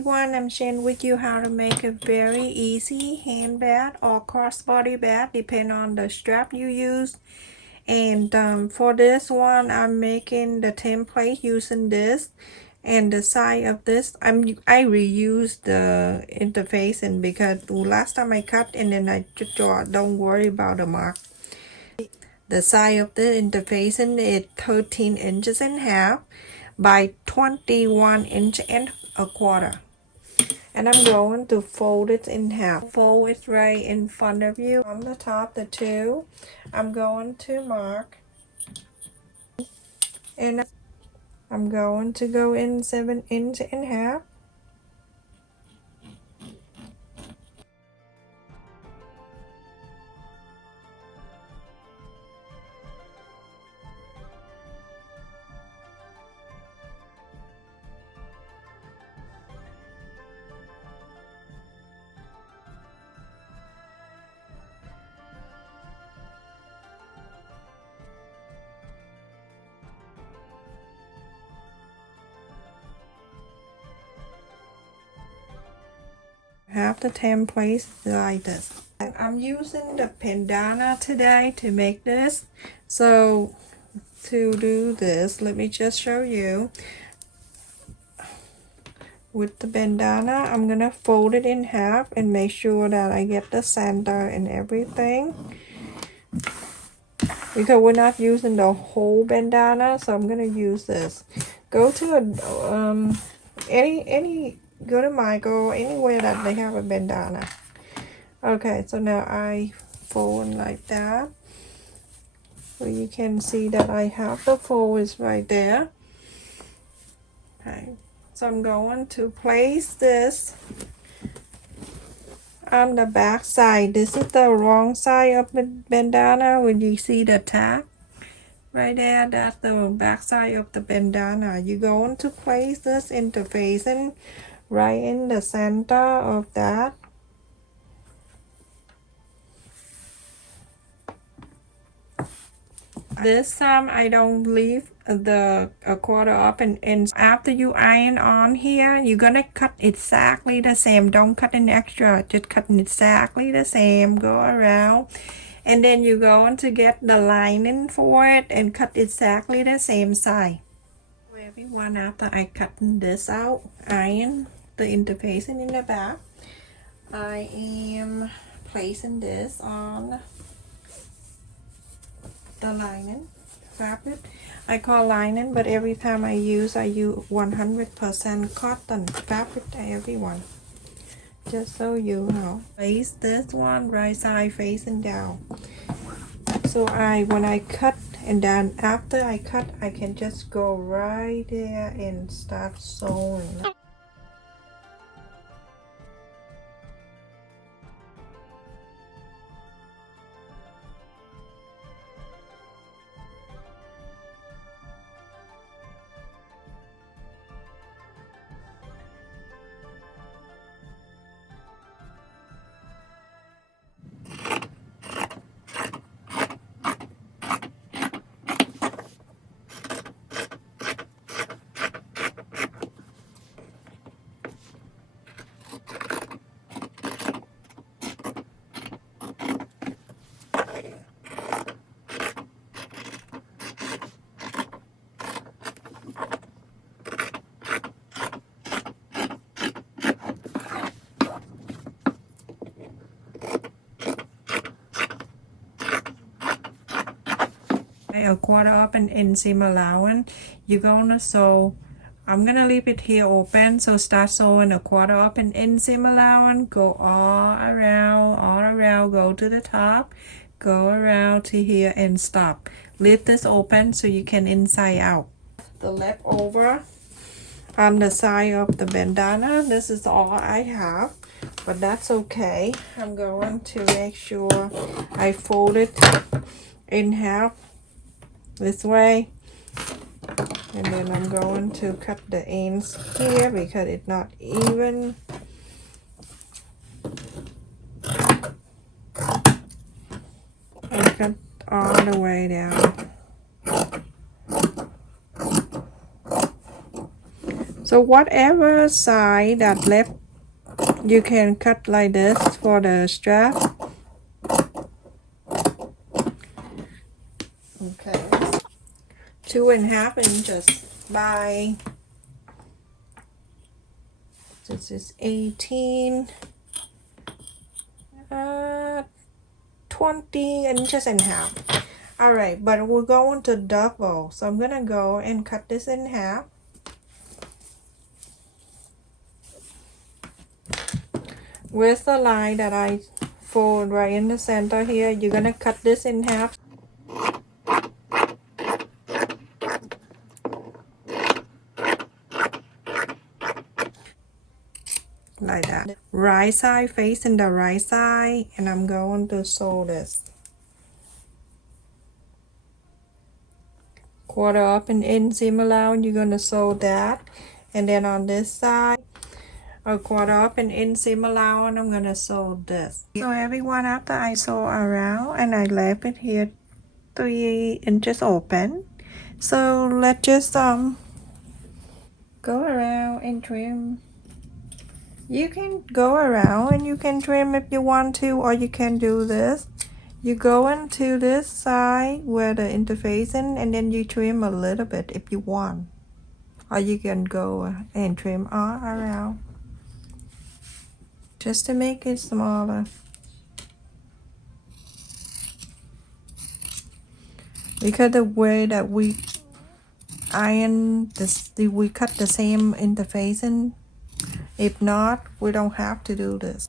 everyone, I'm sharing with you how to make a very easy handbag or crossbody bag, depending on the strap you use. And for this one, I'm making the template using this, and the side of this I reused the interfacing because last time I cut and then I just draw. Don't worry about the mark. The side of the interfacing is 13 inches and a half by 21 inch and a quarter, and I'm going to fold it in half. Fold it right in front of you. On the top, the two, I'm going to mark, and I'm going to go in 7 inch and a half. Have the template like this. And I'm using the bandana today to make this. So to do this, let me just show you. With the bandana, I'm gonna fold it in half and make sure that I get the center and everything, because we're not using the whole bandana, so I'm gonna use this. Go to a go to Michael, anywhere that they have a bandana. Okay, so now I fold like that, so you can see that I have the fold is right there. Okay, so I'm going to place this on the back side. This is the wrong side of the bandana. When you see the tag right there, that's the back side of the bandana. You're going to place this interfacing right in the center of that. This time I don't leave the quarter up, and after you iron on here, you're gonna cut exactly the same. Don't cut an extra, just cut exactly the same. Go around, and then you're going to get the lining for it and cut exactly the same side. Everyone, after I cut this out, iron the interfacing in the back, I am placing this on the lining fabric. I call lining, but every time I use 100% cotton fabric, everyone, just so you know. Place this one right side facing down, so when I cut, and then after I cut, I can just go right there and start sewing. A quarter up and inseam allowance, you're gonna sew. I'm gonna leave it here open, so start sewing a quarter up and inseam allowance. Go all around, go to the top, go around to here and stop. Leave this open so you can inside out. The leftover on the side of the bandana, this is all I have, but that's okay. I'm going to make sure I fold it in half this way, and then I'm going to cut the ends here because it's not even. And cut all the way down. So whatever side that left, you can cut like this for the strap. Okay, 2.5 inches by, this is 18, 20 inches and a half. All right, but we're going to double, so I'm gonna go and cut this in half. With the line that I fold right in the center here, you're gonna cut this in half. Like that. Right side facing the right side, and I'm going to sew this. 1/4 up and in seam allowance, you're gonna sew that. And then on this side, 1/4 up and in seam allowance, I'm gonna sew this. So everyone, after I sew around and I left it here 3 inches open. So let's just go around and trim. You can go around and you can trim if you want to, or you can do this. You go into this side where the interfacing, and then you trim a little bit if you want, or you can go and trim all around just to make it smaller. Because the way that we iron this, we cut the same interfacing. If not, we don't have to do this.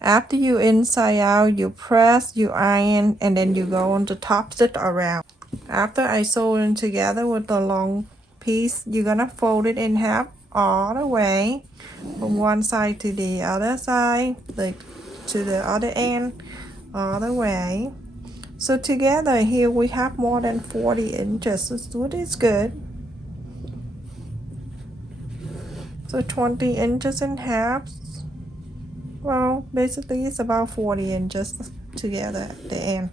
After you inside out, you press, you iron, and then you go on to top it around. After I sew it together with the long piece, you're gonna fold it in half all the way from one side to the other side, like to the other end, all the way. So together here we have more than 40 inches, which is good. So 20 inches in half. Well, basically it's about 40 inches together at the end,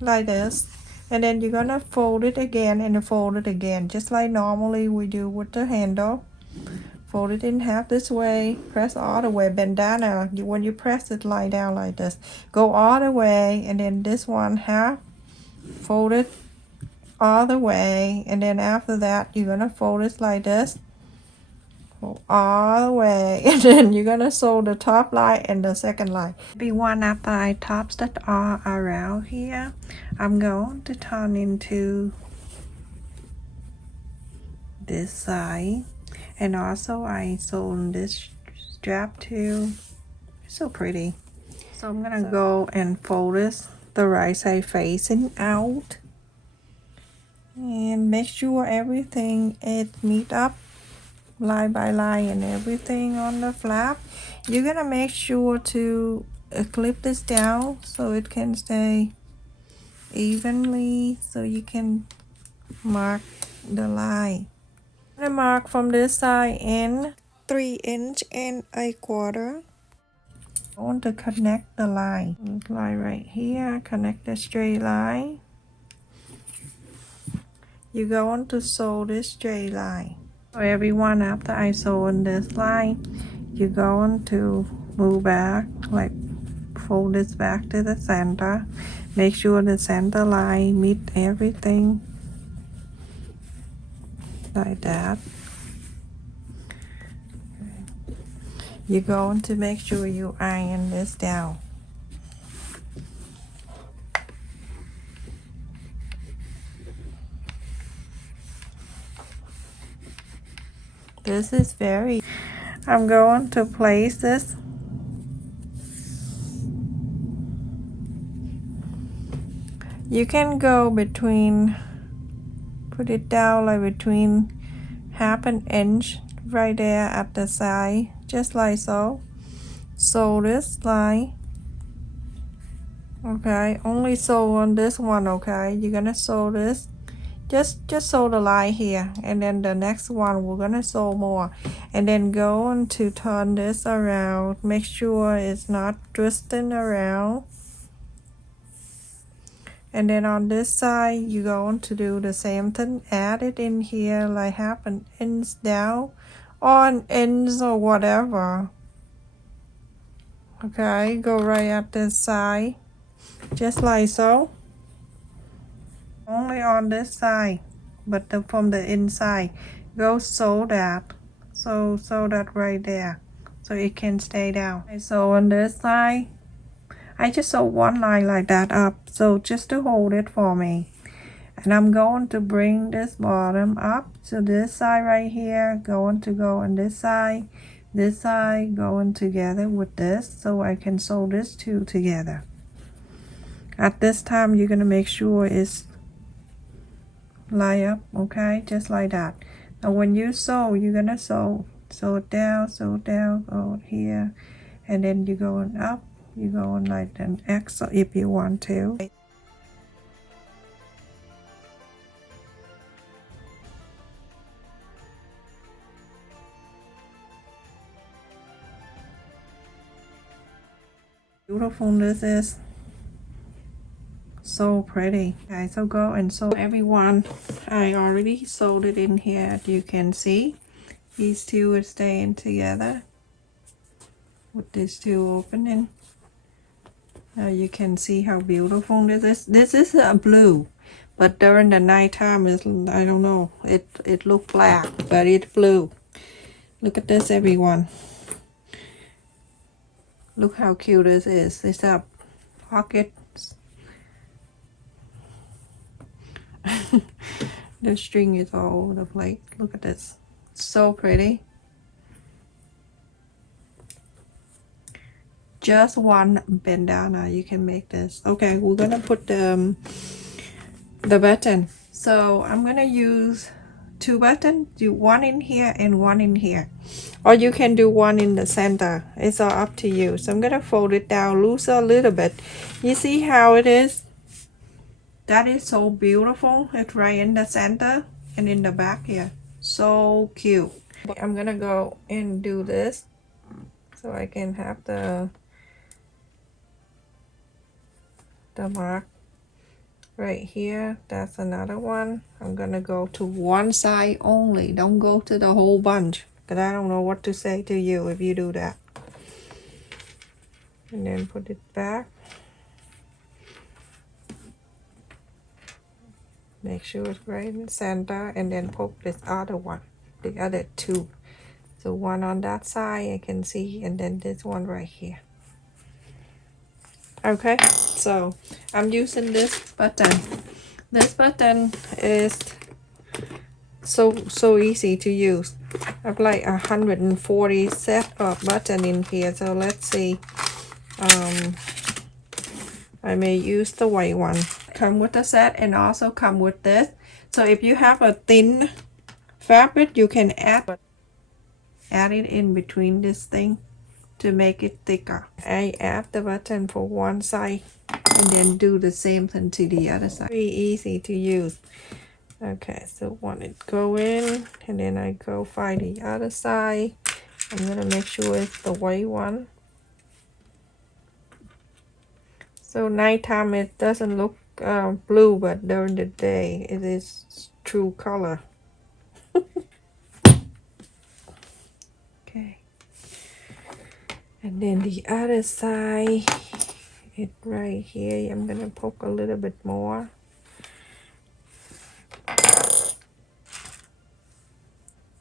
like this. And then you're gonna fold it again and fold it again, just like normally we do with the handle. Fold it in half this way, press all the way. Bandana, when you press it, lie down like this. Go all the way, and then this one half, fold it all the way, and then after that you're gonna fold it like this. All the way, and then you're gonna sew the top line and the second line. One after I top stitch all around here, I'm going to turn into this side, and also I sewn this strap too. It's so pretty. So I'm gonna go and fold this the right side facing out, and make sure everything is meet up line by line and everything on the flap. You're gonna make sure to clip this down so it can stay evenly, so you can mark the line. I'm gonna mark from this side in 3 inch and a quarter. I want to connect the line right here, connect the straight line. You're going to sew this straight line. So everyone, after I sew on this line, you're going to move back, like fold this back to the center. Make sure the center line meet everything like that. You're going to make sure you iron this down. This is very, I'm going to place this you can go between, put it down like between 1/2 inch right there at the side, just like so. Sew this line. Okay, only sew on this one. Okay, you're gonna sew this, just sew the line here, and then the next one we're gonna sew more, and then go on to turn this around. Make sure it's not twisting around. And then on this side you're going to do the same thing, add it in here like 1/2 inch down, or an inch or whatever. Okay, go right at this side, just like so. Only on this side, but from the inside, go sew that, sew that right there, so it can stay down. So on this side, I just sew one line like that up, so just to hold it for me. And I'm going to bring this bottom up to this side right here, going to go on this side going together with this, so I can sew this two together. At this time you're gonna make sure it's line up, okay, just like that. Now when you sew, you're gonna sew it down, go here, and then you're going up, you're going like an X if you want to. Beautiful, this is so pretty. Okay, so go and sew everyone. I already sewed it in here, as you can see. These two are staying together with these two opening. Now you can see how beautiful this is. This is a blue, but during the nighttime is, I don't know, it looked black, but it's blue. Look at this, everyone. Look how cute this is. It's a pocket. The string is all over the place. Look at this, so pretty. Just one bandana you can make this. Okay, we're gonna put the button. So I'm gonna use 2 buttons, do one in here and one in here, or you can do one in the center. It's all up to you. So I'm gonna fold it down loose a little bit. You see how it is? That is so beautiful. It's right in the center and in the back here. So cute. I'm gonna go and do this so I can have the mark right here. That's another one. I'm gonna go to one side only. Don't go to the whole bunch, because I don't know what to say to you if you do that. And then put it back. Make sure it's right in the center, and then poke this other one, the other two. So one on that side I can see, and then this one right here. Okay, so I'm using this button. This button is so easy to use. I have like 140 set of button in here, so let's see. I may use the white one. Come with the set and also come with this. So if you have a thin fabric, you can add it in between this thing. to make it thicker. I add the button for one side and then do the same thing to the other side. Very easy to use. Okay, so one it go in and then I go find the other side. I'm gonna make sure it's the white one. So nighttime it doesn't look blue, but during the day it is true color. Okay, and then the other side, it right here, I'm gonna poke a little bit more.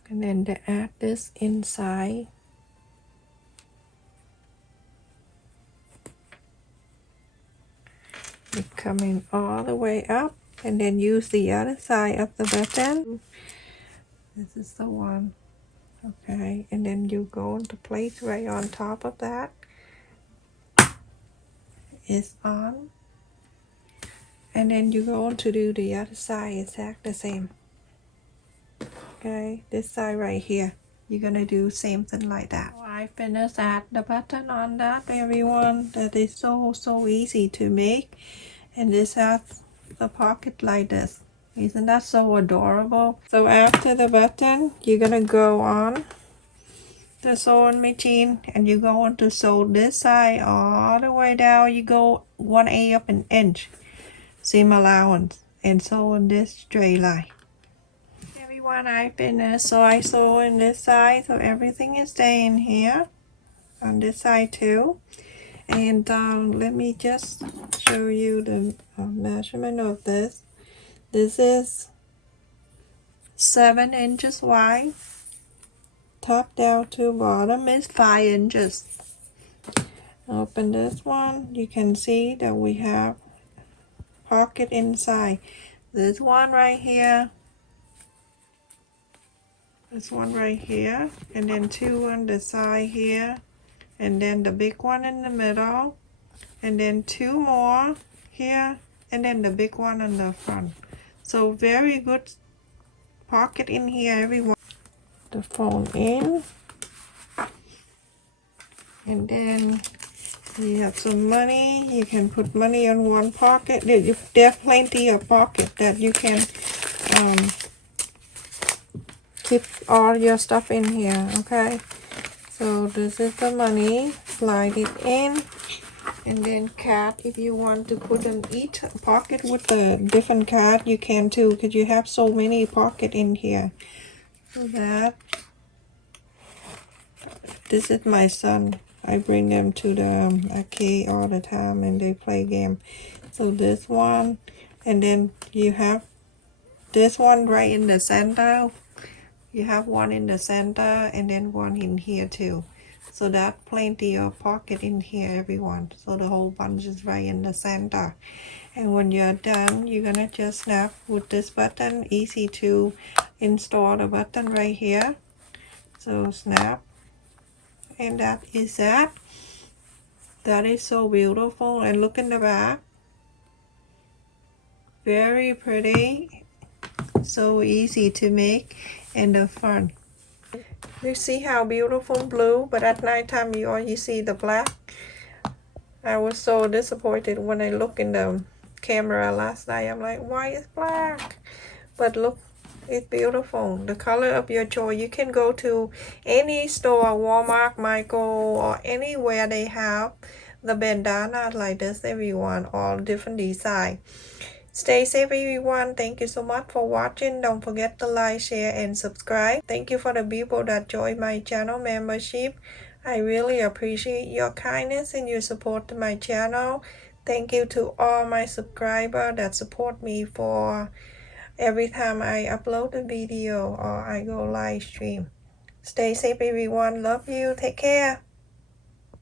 And then to add this inside. It coming all the way up, and then use the other side of the button. This is the one. Okay, and then you go into place right on top of that. It's on. And then you go on to do the other side exactly the same. Okay, this side right here. You're gonna do same thing like that. I finished add the button on that, everyone. That is so easy to make. And this has a pocket like this. Isn't that so adorable? So after the button, you're gonna go on the sewing machine and you go on to sew this side all the way down. You go 1/8 of an inch seam allowance and sew on this straight line. Everyone, I finished, so I sew in this side, so everything is staying here on this side too. And let me just show you the measurement of this. This is 7 inches wide. Top down to bottom is 5 inches. Open this one. You can see that we have pocket inside. This one right here. This one right here. And then 2 on the side here. And then the big one in the middle. And then 2 more here. And then the big one on the front. So very good pocket in here, everyone. The phone in, and then you have some money. You can put money in one pocket. There's plenty of pocket that you can keep all your stuff in here. Okay, so this is the money. Slide it in, and then card. If you want to put in each pocket with a different card, you can too, because you have so many pocket in here. So that. This is my son. I bring them to the arcade all the time and they play game. So this one, and then you have this one right in the center. You have one in the center and then one in here too. So that plenty of pocket in here, everyone. So the whole bunch is right in the center. And when you're done, you're gonna just snap with this button. Easy to install the button right here. So snap. And that is that. That is so beautiful. And look in the back. Very pretty. So easy to make. And the front. You see how beautiful blue, but at night time you see the black. I was so disappointed when I look in the camera last night. I'm like, why is black? But look. It's beautiful. The color of your choice. You can go to any store, Walmart, Michael, or anywhere they have the bandana like this, everyone, all different design. Stay safe, everyone. Thank you so much for watching. Don't forget to like, share, and subscribe. Thank you for the people that joined my channel membership. I really appreciate your kindness and your support to my channel. Thank you to all my subscribers that support me for every time I upload a video or I go live stream. Stay safe, everyone. Love you. Take care.